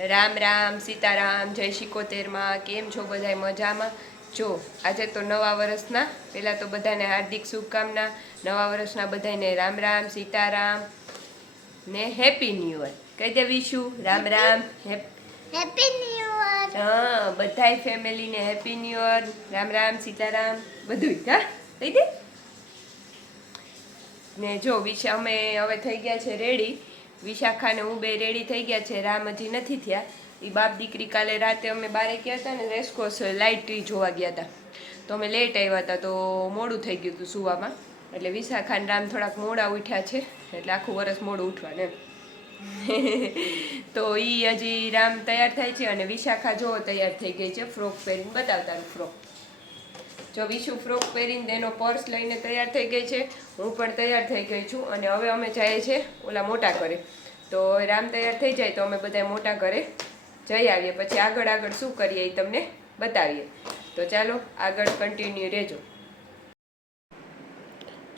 રામ રામ સીતારામ જય શિકોતેરમાં કેમ છો બધાય મજામાં? જો આજે તો નવા વર્ષના પહેલાં તો બધાને હાર્દિક શુભકામના. નવા વર્ષના બધાને રામ રામ સીતારામ ને હેપી ન્યૂ યર. કહી દે Vishu Ram Ram happy new year. હા, બધાય ફેમિલીને happy new year, Ram Ram Sitaram બધું. હા, કહી દે. ને જો અમે હવે થઈ ગયા છે રેડી. વિશાખા ને હું બે રેડી થઈ ગયા છે. રામ હજી નથી થયા. એ બાપ દીકરી કાલે રાતે અમે બારે ગયા હતા ને, રેસકોર્સ લાઇટ જોવા ગયા હતા. તો અમે લેટ આવ્યા હતા, તો મોડું થઈ ગયું હતું સુવામાં. એટલે વિશાખા ને રામ થોડાક મોડા ઉઠ્યા છે, એટલે આખું વરસ મોડું ઉઠવાને. તો એ હજી રામ તૈયાર થાય છે અને વિશાખા જો તૈયાર થઈ ગઈ છે. ફ્રોક પહેરીને બતાવતા ફ્રોક. જો વિશુ ફ્રોક પહેરીને એનો પર્સ લઈને તૈયાર થઈ ગઈ છે. હું પણ તૈયાર થઈ ગઈ છું અને હવે અમે જઈએ છીએ ઓલા મોટા ઘરે. તો રામ તૈયાર થઈ જાય તો અમે બધા મોટા ઘરે જઈ આવીએ. પછી આગળ આગળ શું કરીએ એ તમને બતાવીએ. તો ચાલો આગળ કન્ટિન્યુ રહેજો.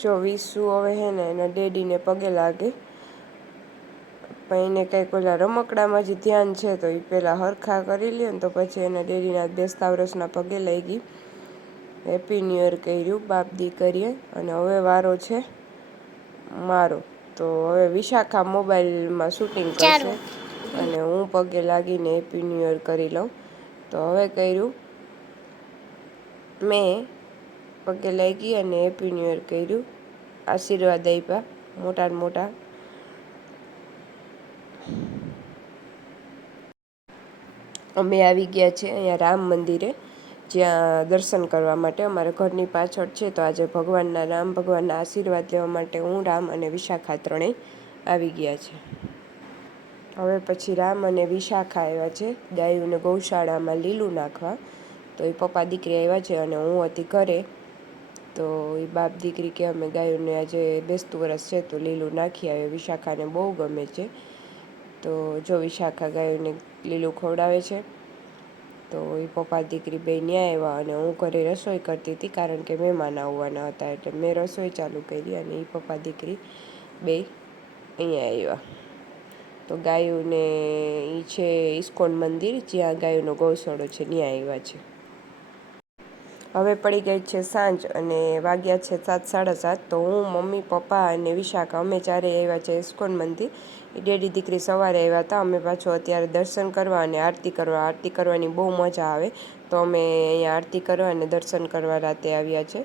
જો વિશુ હવે હે ને એના ડેડીને પગે લાગે, પણ એને કંઈક ઓલા રમકડામાં જ ધ્યાન છે, તો એ પહેલાં હરખા કરી લે ને તો પછી એના ડેડીના બેસતા વર્ષના પગે લઈ ગઈ. હેપી ન્યૂ યર કર્યું બાપ દીકરીએ. અને હવે વારો છે મારો. તો હવે વિશાખા મોબાઈલમાં શૂટિંગ કરશે અને હું પગે લાગીને હેપી ન્યૂ યર કરી લઉં. તો હવે કર્યું મેં પગે લાગી અને હેપી ન્યૂ યર કર્યું. આશીર્વાદ આપ્યા મોટા મોટા. અમે આવી ગયા છે અહીંયા રામ મંદિરે, જ્યાં દર્શન કરવા માટે. અમારા ઘરની પાછળ છે. તો આજે રામ ભગવાનના આશીર્વાદ લેવા માટે હું, રામ અને વિશાખા ત્રણેય આવી ગયા છે. હવે પછી રામ અને વિશાખા આવ્યા છે ગાયોને ગૌશાળામાં લીલું નાખવા. તો એ પપ્પા દીકરી આવ્યા છે અને હું હતી ઘરે. તો એ બાપ દીકરી કે અમે ગાયોને આજે બેસતું વરસ છે તો લીલું નાખી આવે. વિશાખાને બહુ ગમે છે. તો જો વિશાખા ગાયોને લીલું ખવડાવે છે. તો એ પપ્પા દીકરી બે ન્યા આવ્યા અને હું ઘરે રસોઈ કરતી હતી, કારણ કે મહેમાન આવવાના હતા. એટલે મેં રસોઈ ચાલુ કરી અને એ પપ્પા દીકરી બે અહીંયા આવ્યા. તો ગાયોને એ છે ઇસ્કોન મંદિર, જ્યાં ગાયોનો ગૌશાળો છે, ત્યાં આવ્યા છે. હવે પડી ગઈ છે સાંજ અને વાગ્યા છે 7, 7:30. તો હું, મમ્મી, પપ્પા અને વિશાખા અમે ચારેય આવ્યા છે ઇસ્કોન મંદિર. એ ડેડી દીકરી સવારે આવ્યા હતા. અમે પાછું અત્યારે દર્શન કરવા અને આરતી કરવા. આરતી કરવાની બહુ મજા આવે. તો અમે અહીંયા આરતી કરવા અને દર્શન કરવા રાતે આવ્યા છે.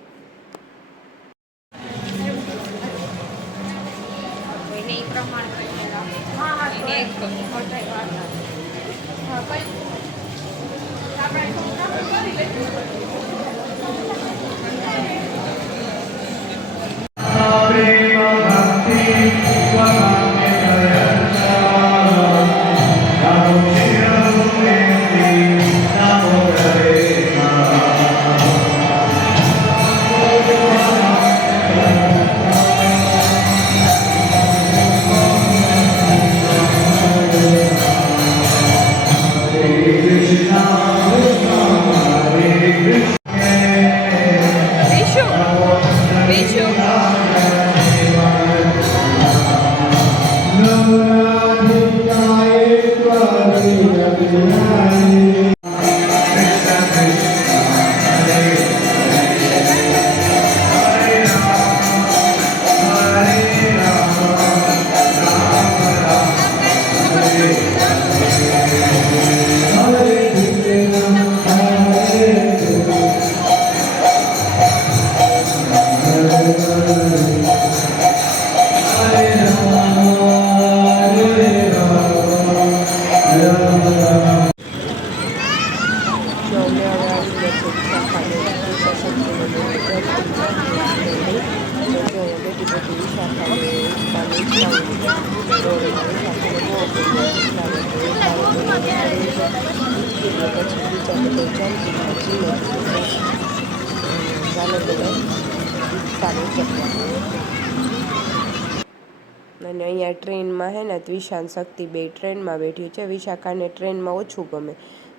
અને અહીંયા ટ્રેનમાં હે ને ત્વિશાન શક્તિ બે ટ્રેનમાં બેઠી છે. વિશાખાને ટ્રેનમાં ઓછું ગમે,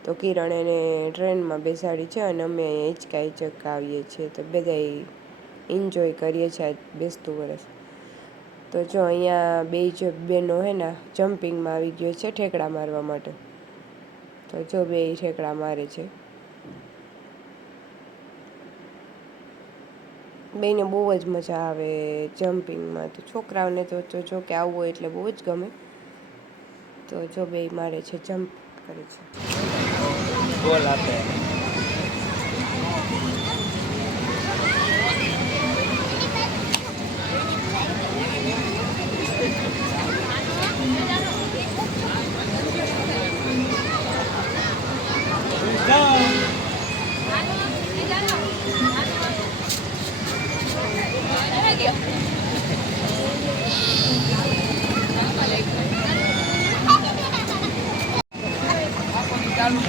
તો કિરણ એને ટ્રેનમાં બેસાડી છે અને અમે હિંચકા હિંચકા આવીએ છીએ. તો બધાય એન્જોય કરીએ છીએ આજ બેસતું વરસ. તો જો અહીંયા બે બહેનો હે ને જમ્પિંગમાં આવી ગયો છે ઠેકડા મારવા માટે. તો જો બે ઠેકડા મારે છે. બેને બહુ જ મજા આવે જમ્પિંગમાં. તો છોકરાઓને તો જો કે આવવું હોય એટલે બહુ જ ગમે. તો જો બે મારે છે, જમ્પ કરે છે. બોલ આપે ચાલુ